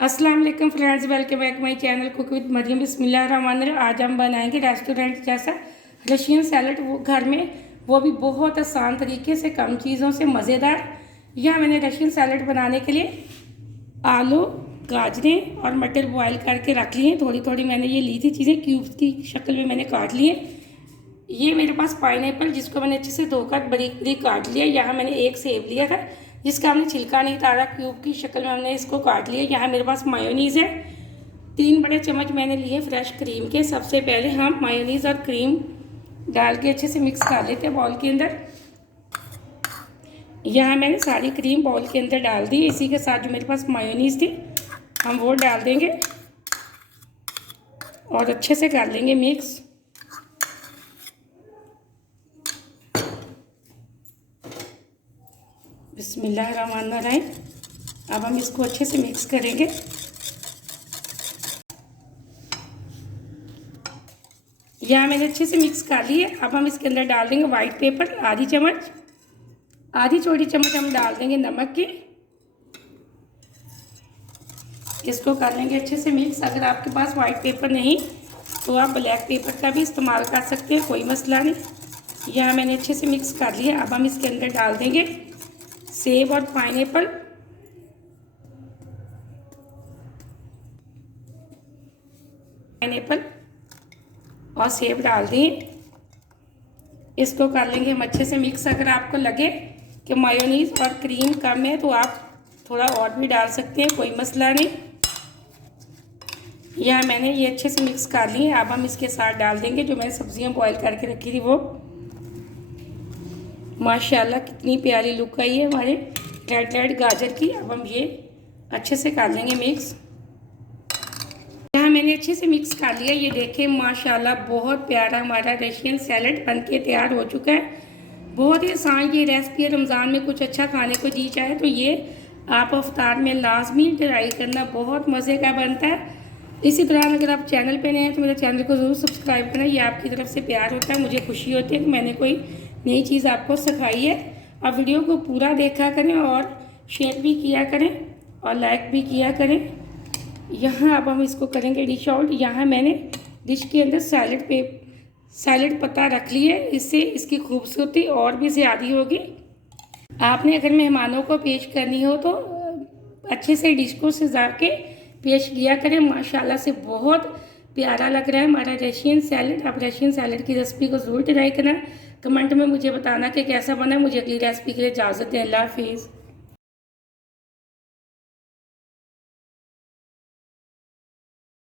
अस्सलाम वालेकुम friends, welcome back my channel cook with Mariam. बिस्मिल्लाहिर्रहमानिर्रहीम। आज हम बनाएंगे रेस्टोरेंट जैसा रशियन सैलड, वो घर में, वो भी बहुत आसान तरीके से, कम चीज़ों से मज़ेदार। यह मैंने रशियन सैलड बनाने के लिए आलू, गाजरें और मटर बॉयल करके रख लिए। थोड़ी थोड़ी मैंने ये ली थी चीज़ें, क्यूब्स की शक्ल में मैंने काट लिए। ये मेरे पास पाइनएप्पल, जिसको मैंने अच्छे से धोकर बारीक बारीक काट लिया। यहाँ मैंने एक सेब लिया था जिसका हमने छिलका नहीं उतारा, क्यूब की शक्ल में हमने इसको काट लिया। यहाँ मेरे पास मायोनीज़ है, 3 बड़े चम्मच मैंने लिए फ्रेश क्रीम के। सबसे पहले हम मायोनीज़ और क्रीम डाल के अच्छे से मिक्स कर लेते हैं बाउल के अंदर। यहाँ मैंने सारी क्रीम बाउल के अंदर डाल दी। इसी के साथ जो मेरे पास मायोनीज़ थी हम वो डाल देंगे और अच्छे से कर लेंगे मिक्स। बिस्मिल्लाहिर्रहमानिर्रहीम। अब हम इसको अच्छे से मिक्स करेंगे। यहाँ मैंने अच्छे से मिक्स कर लिए। अब हम इसके अंदर डाल देंगे वाइट पेपर, आधी चम्मच, आधी छोटी चम्मच हम डाल देंगे नमक की। इसको कर लेंगे अच्छे से मिक्स। अगर आपके पास वाइट पेपर नहीं तो आप ब्लैक पेपर का भी इस्तेमाल कर सकते हैं, कोई मसला नहीं। यहाँ मैंने अच्छे से मिक्स कर लिया। अब हम इसके अंदर डाल देंगे सेब और पाइनएप्पल। पाइनएप्पल और सेब डाल दिए। इसको कर लेंगे हम अच्छे से मिक्स। अगर आपको लगे कि मायोनीज़ और क्रीम कम है तो आप थोड़ा और भी डाल सकते हैं, कोई मसला नहीं। यहाँ मैंने ये अच्छे से मिक्स कर लिए। अब हम इसके साथ डाल देंगे जो मैंने सब्जियां बॉईल करके रखी थी वो। माशाल्लाह कितनी प्यारी लुक आई है हमारे रेड रेड गाजर की। अब हम ये अच्छे से कर लेंगे मिक्स। यहाँ मैंने अच्छे से मिक्स कर लिया। ये देखें माशाल्लाह बहुत प्यारा हमारा रशियन सैलड बनके तैयार हो चुका है। बहुत ही आसान ये रेसिपी है। रमज़ान में कुछ अच्छा खाने को जी चाहे तो ये आप इफ्तार में लाजमी ट्राई करना, बहुत मज़े का बनता है। इसी तरह अगर आप चैनल पे नए हैं तो मेरे चैनल को ज़रूर सब्सक्राइब करना। ये आपकी तरफ से प्यार होता है, मुझे खुशी होती है कि मैंने कोई नई चीज़ आपको सिखाई है। आप वीडियो को पूरा देखा करें और शेयर भी किया करें और लाइक भी किया करें। यहाँ अब हम इसको करेंगे डिश आउट। यहाँ मैंने डिश के अंदर सैलड पत्ता रख लिए। इससे इसकी खूबसूरती और भी ज़्यादा होगी। आपने अगर मेहमानों को पेश करनी हो तो अच्छे से डिश को सजा के पेश किया करें। माशाल्लाह से बहुत प्यारा लग रहा है हमारा रशियन सैलड। आप रशियन सैलड की रेसिपी को ज़रूर ट्राई करना। कमेंट में मुझे बताना कि कैसा बना। मुझे अगली रेसिपी के लिए इजाज़त दें। अल्लाह हाफिज़।